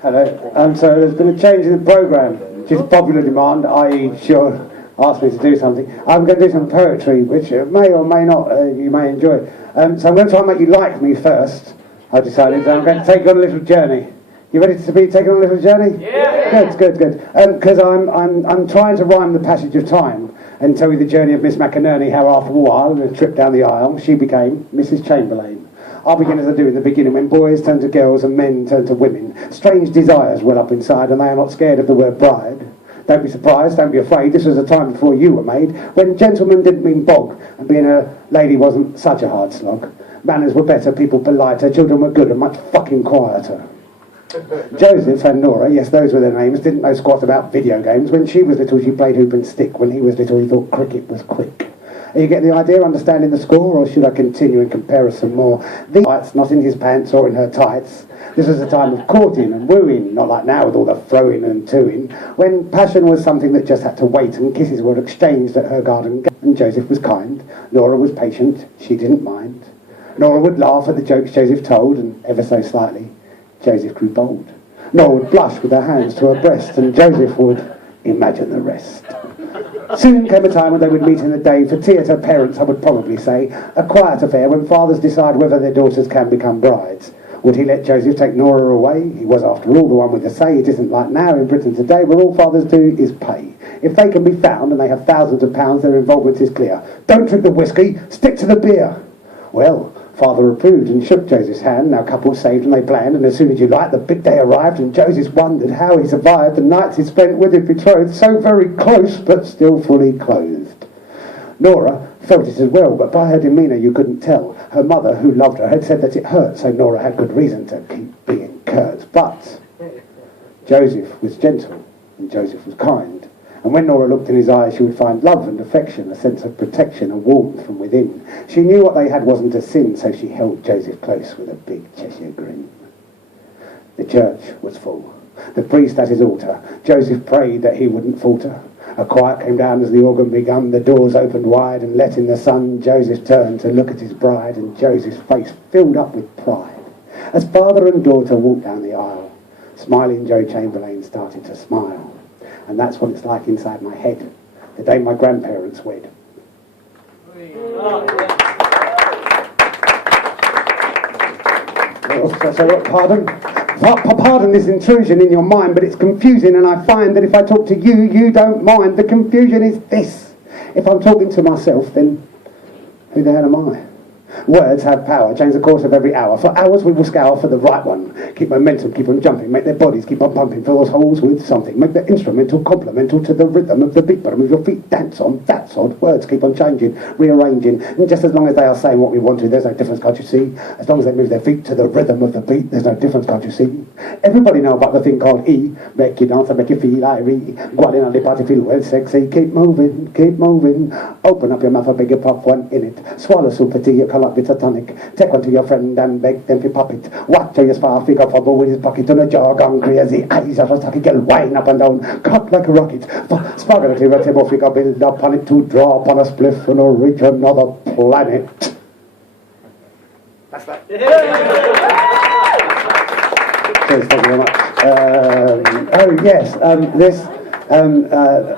Hello. So there's been a change in the programme, which is popular demand, i.e. Sean asked me to do something. I'm going to do some poetry, which may or may not you may enjoy. So I'm going to try and make you like me first, I decided. So I'm going to take you on a little journey. You ready to be taken on a little journey? Yeah! Good. Because I'm trying to rhyme the passage of time and tell you the journey of Miss McInerney, how after a while, in a trip down the aisle, she became Mrs. Chamberlain. I'll begin as I do in the beginning, when boys turn to girls and men turn to women. Strange desires well up inside, and they are not scared of the word bride. Don't be surprised, don't be afraid, this was a time before you were made, when gentlemen didn't mean bog, and being a lady wasn't such a hard slog. Manners were better, people politer, children were good and much fucking quieter. Joseph and Nora, yes, those were their names, didn't know squat about video games. When she was little, she played hoop and stick. When he was little, he thought cricket was quick. Are you getting the idea, understanding the score, or should I continue and compare us some more? The lights, not in his pants or in her tights. This was a time of courting and wooing, not like now with all the throwing and toing, when passion was something that just had to wait and kisses were exchanged at her garden gate. And Joseph was kind, Nora was patient, she didn't mind. Nora would laugh at the jokes Joseph told, and ever so slightly, Joseph grew bold. Nora would blush with her hands to her breast, and Joseph would imagine the rest. Soon came a time when they would meet in the day, for tea at her parents', I would probably say, a quiet affair when fathers decide whether their daughters can become brides. Would he let Joseph take Nora away? He was, after all, the one with the say. It isn't like now in Britain today, where all fathers do is pay. If they can be found and they have thousands of pounds, their involvement is clear. Don't drink the whiskey, stick to the beer. Well, father approved and shook Joseph's hand. Now couples saved and they planned, and as soon as you like, the big day arrived, and Joseph wondered how he survived the nights he spent with his betrothed, so very close but still fully clothed. Nora felt it as well, but by her demeanour you couldn't tell. Her mother, who loved her, had said that it hurt, so Nora had good reason to keep being curt. But Joseph was gentle, and Joseph was kind. And when Nora looked in his eyes, she would find love and affection, a sense of protection, a warmth from within. She knew what they had wasn't a sin, so she held Joseph close with a big Cheshire grin. The church was full. The priest at his altar. Joseph prayed that he wouldn't falter. A quiet came down as the organ begun. The doors opened wide and let in the sun. Joseph turned to look at his bride, and Joseph's face filled up with pride. As father and daughter walked down the aisle, smiling Joe Chamberlain started to smile. And that's what it's like inside my head, the day my grandparents wed. Pardon this intrusion in your mind, but it's confusing, and I find that if I talk to you, you don't mind. The confusion is this. If I'm talking to myself, then who the hell am I? Words have power, change the course of every hour. For hours we will scour for the right one. Keep momentum, keep on jumping, make their bodies keep on pumping, fill those holes with something. Make the instrumental complemental to the rhythm of the beat, but move your feet, dance on, that's odd. Words keep on changing, rearranging, and just as long as they are saying what we want to, there's no difference, can't you see? As long as they move their feet to the rhythm of the beat, there's no difference, can't you see? Everybody know about the thing called E. Make you dance and make you feel Irie. Go out in on the party, feel well sexy. Keep moving, keep moving. Open up your mouth, I beg you pop one in it. Swallow super tea, you call up bitter tonic. Take one to your friend and beg them to pop it. Watch how you spar, figure fumble with his pocket on a jaw, gone crazy. Eyes are stuck, girl, wind up and down, cock like a rocket. Sparkle a clear table, figure build up on it to draw upon a spliff and or reach another planet. That's that. Cheers, thank you very much.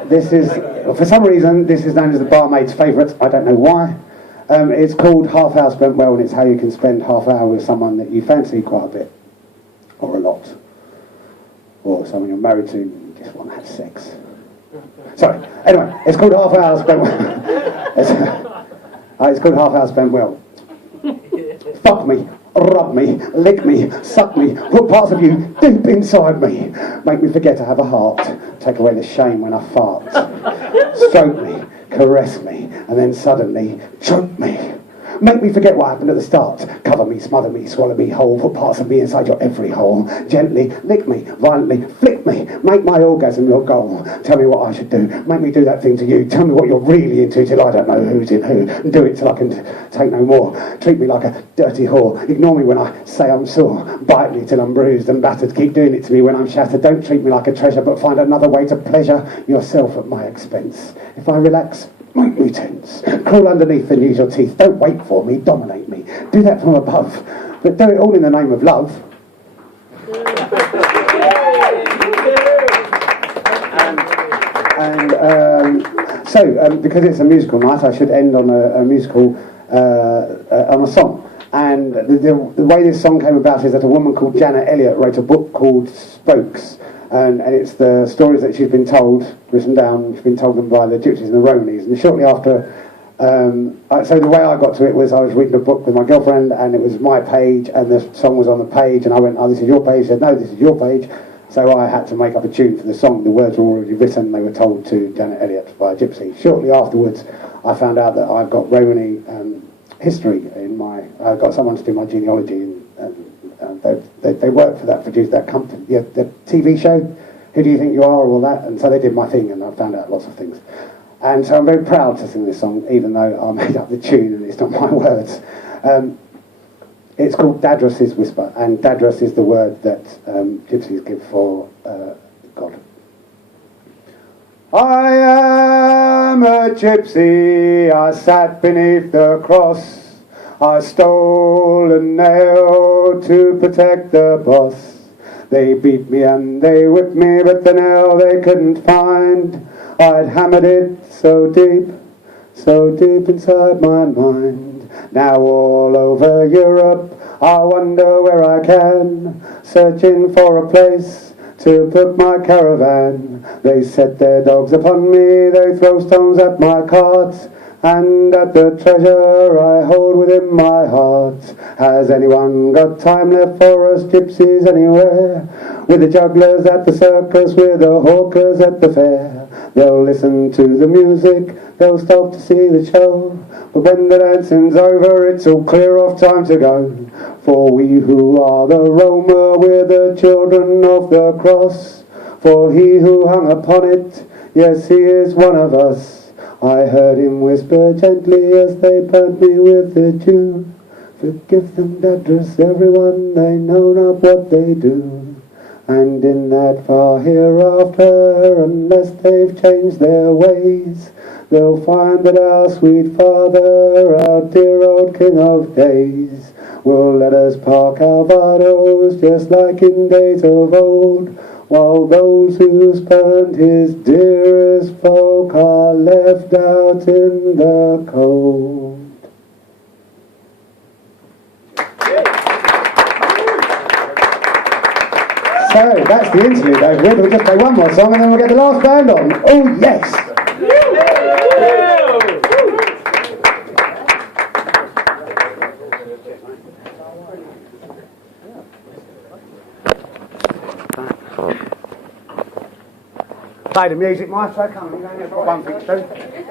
This is, for some reason, this is known as the barmaid's favourite. I don't know why. It's called Half Hour Spent Well, and it's how you can spend half hour with someone that you fancy quite a bit, or a lot, or someone you're married to and you just want to have sex. Sorry. Anyway, it's called Half Hour Spent Well. It's called Half Hour Spent Well. Fuck me, rub me, lick me, suck me, put parts of you deep inside me. Make me forget I have a heart. Take away the shame when I fart. Stroke me, caress me, and then suddenly choke me. Make me forget what happened at the start. Cover me, smother me, swallow me whole. Put parts of me inside your every hole. Gently lick me, violently flick me. Make my orgasm your goal. Tell me what I should do. Make me do that thing to you. Tell me what you're really into till I don't know who's in who. And do it till I can take no more. Treat me like a dirty whore. Ignore me when I say I'm sore. Bite me till I'm bruised and battered. Keep doing it to me when I'm shattered. Don't treat me like a treasure, but find another way to pleasure yourself at my expense. If I relax, make me tense. Crawl underneath and use your teeth. Don't wait for me, dominate me. Do that from above. but do it all in the name of love. So, because it's a musical night, I should end on a musical, on a song. And the way this song came about is that a woman called Janet Elliott wrote a book called Spokes, and it's the stories that she's been told, written down, she's been told them by the Gypsies and the Romanies. And shortly after, so the way I got to it was I was reading a book with my girlfriend, and it was my page, and the song was on the page, and I went, oh, this is your page. She said, no, this is your page. So I had to make up a tune for the song. The words were already written. They were told to Janet Elliott by a gypsy. Shortly afterwards, I found out that I've got Romany history in my... I got someone to do my genealogy, and they worked for that, produced that company, the TV show, Who Do You Think You Are, all that. And so they did my thing, and I found out lots of things. And so I'm very proud to sing this song, even though I made up the tune and it's not my words. It's called Dadros's Whisper, and Dadros is the word that gypsies give for God. I am a gypsy, I sat beneath the cross, I stole a nail to protect the boss. They beat me and they whipped me, but the nail they couldn't find. I'd hammered it so deep inside my mind. Now all over Europe I wonder where I can, searching for a place to put my caravan. They set their dogs upon me, they throw stones at my cart, and at the treasure I hold within my heart. Has anyone got time left for us gypsies anywhere? With the jugglers at the circus, with the hawkers at the fair. They'll listen to the music, they'll stop to see the show, but when the dancing's over, it's all clear off, time to go. For we who are the Roma, we're the children of the cross. For he who hung upon it, yes, he is one of us. I heard him whisper gently as they burnt me with the dew. Forgive them, Dadros, everyone, they know not what they do. And in that far hereafter, unless they've changed their ways, they'll find that our sweet Father, our dear old King of Days, will let us park our vitals just like in days of old, while those who spurned his dearest folk are left out in the cold. So, that's the interlude over with. We'll just play one more song and then we'll get the last band on. Oh, yes! Play the music, maestro. Come on, you know, one thing to do.